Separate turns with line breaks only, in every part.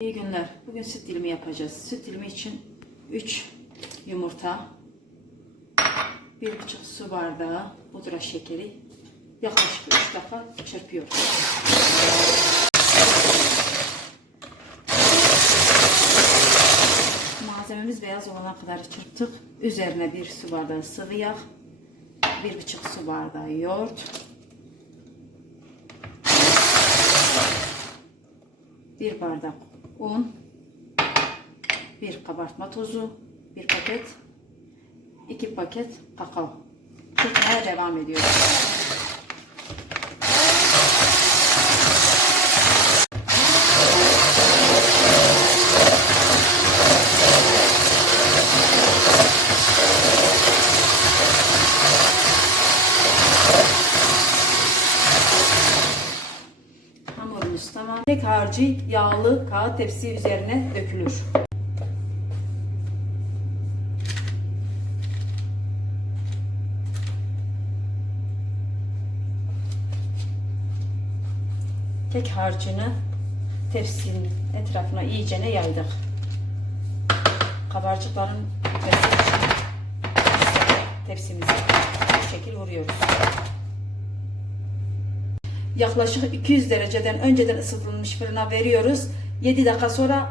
İyi günler. Bugün süt dilimi yapacağız. Süt dilimi için 3 yumurta, 1,5 su bardağı pudra şekeri, yaklaşık 3 dakika çırpıyoruz. Malzememiz beyaz olana kadar çırptık. Üzerine bir su bardağı sıvı yağ, 1,5 su bardağı yoğurt, bir bardak un, bir kabartma tozu, bir paket, iki paket kakao. Çırpmaya devam ediyoruz. Tek harcı yağlı kağıt tepsi üzerine dökülür. Kek harcını tepsinin etrafına iyicene yaydık. Kabarcıkların gitmesi için bu şekil vuruyoruz. Yaklaşık 200 dereceden önceden ısıtılmış fırına veriyoruz. 7 dakika sonra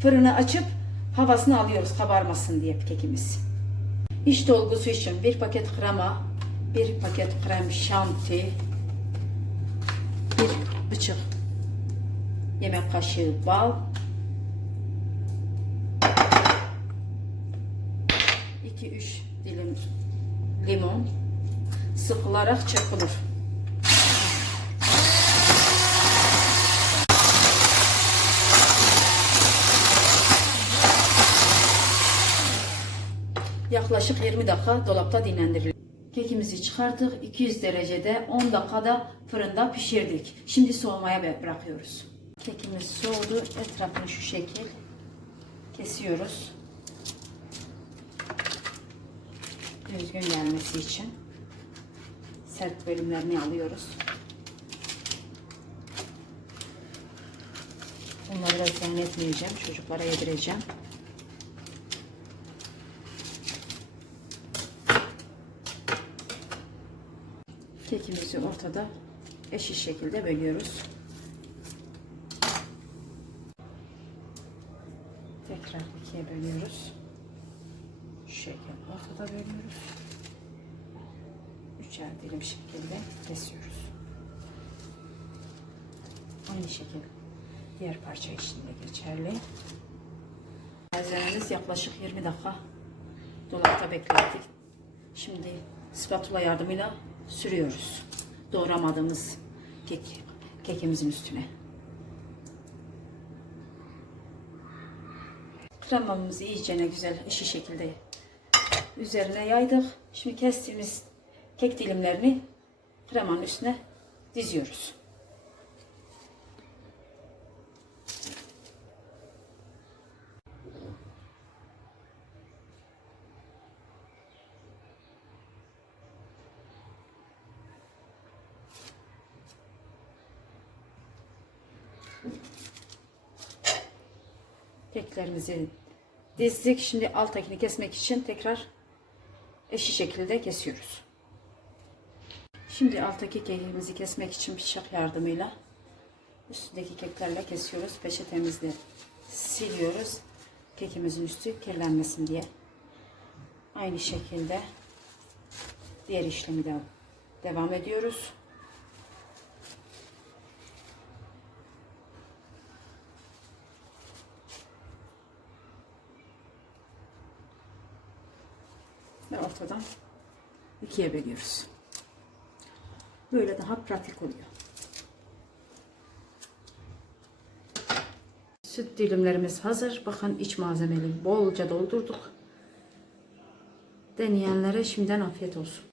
fırını açıp havasını alıyoruz kabarmasın diye kekimiz. İç dolgusu için bir paket krema, bir paket krem şanti, bir bıçak yemek kaşığı bal, 2-3 dilim limon sıkılarak çırpılır. Yaklaşık 20 dakika dolapta dinlendirilir. Kekimizi çıkarttık. 200 derecede 10 dakikada fırında pişirdik. Şimdi soğumaya bı- bırakıyoruz. Kekimiz soğudu. Etrafını şu şekil kesiyoruz. Düzgün gelmesi için sert bölümlerini alıyoruz. Bunları biraz zannetmeyeceğim. Çocuklara yedireceğim. Kekimizi ortada eşit şekilde bölüyoruz. Tekrar ikiye bölüyoruz. Şu şekilde ortada bölüyoruz. Üçer dilim şekilde kesiyoruz. Aynı şekilde diğer parça için de geçerli. Malzememiz yaklaşık 20 dakika dolapta beklettik. Şimdi spatula yardımıyla sürüyoruz. Doğramadığımız kek, kekimizin üstüne. Kremamızı iyice ne güzel eşit şekilde üzerine yaydık. Şimdi kestiğimiz kek dilimlerini kremanın üstüne diziyoruz. Keklerimizi dizdik. Şimdi alttakini kesmek için tekrar eşit şekilde kesiyoruz. Şimdi alttaki kekimizi kesmek için bıçak yardımıyla üstündeki keklerle kesiyoruz. Peçetemizle siliyoruz. Kekimizin üstü kirlenmesin diye. Aynı şekilde diğer işlemi de devam ediyoruz. Ve ortadan ikiye bölüyoruz. Böyle daha pratik oluyor. Süt dilimlerimiz hazır. Bakın iç malzemeli bolca doldurduk. Deneyenlere şimdiden afiyet olsun.